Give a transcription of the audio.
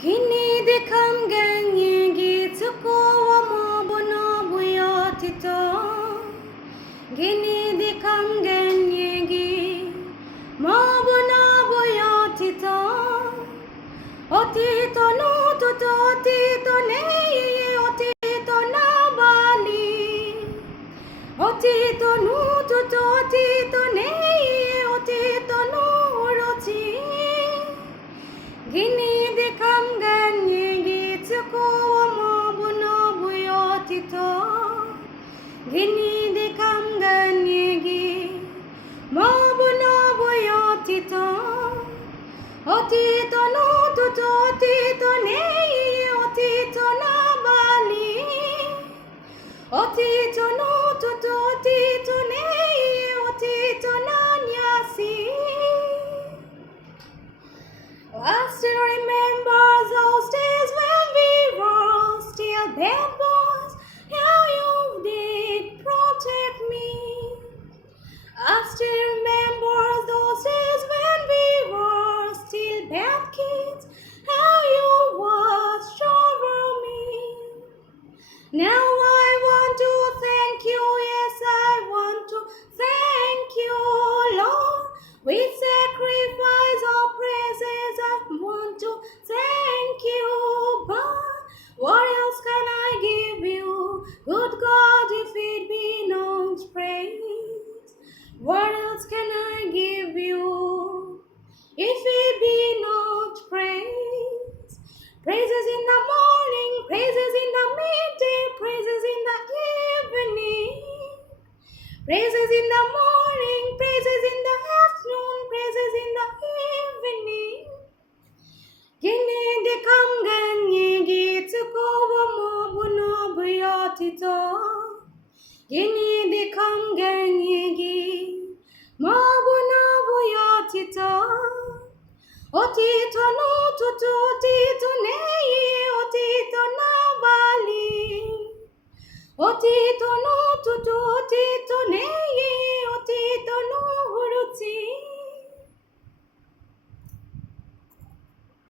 Gini dekam ganye gitsuko wa mabona buyatito. Gini dekam ganye gi mabona buyatito. Otito no toto otito nei otito na bali. Otito no toto otito nei otito no roti. Gini dekam ganye gitsuko wa mabona buyatito. Gini dekam ganye gi mabona buyatito. Otito no toto otito nei otito na bali. Otito no toto otito nei otito na nyasi. I still remember those days when we were still bad boys. How you did protect me. I still remember those days when we were still bad kids. How you watched over me. Now I want to thank you. Yes, I want to thank you, Lord. With sacrifice of praises, I want to thank you. But what else can I give you? Good God, if it be not praise. What else can I give you? If it be not praise. Praises in the morning, praises in the midday, praises in the evening. Praises in the morning, praises in the afternoon, praises in the evening. Gini dekam ganye gitsuko wa mabuna buyatito. Gini dekam ganye gi mabuna buyatito. Otito no toto otito nei otito na bali. Otito no toto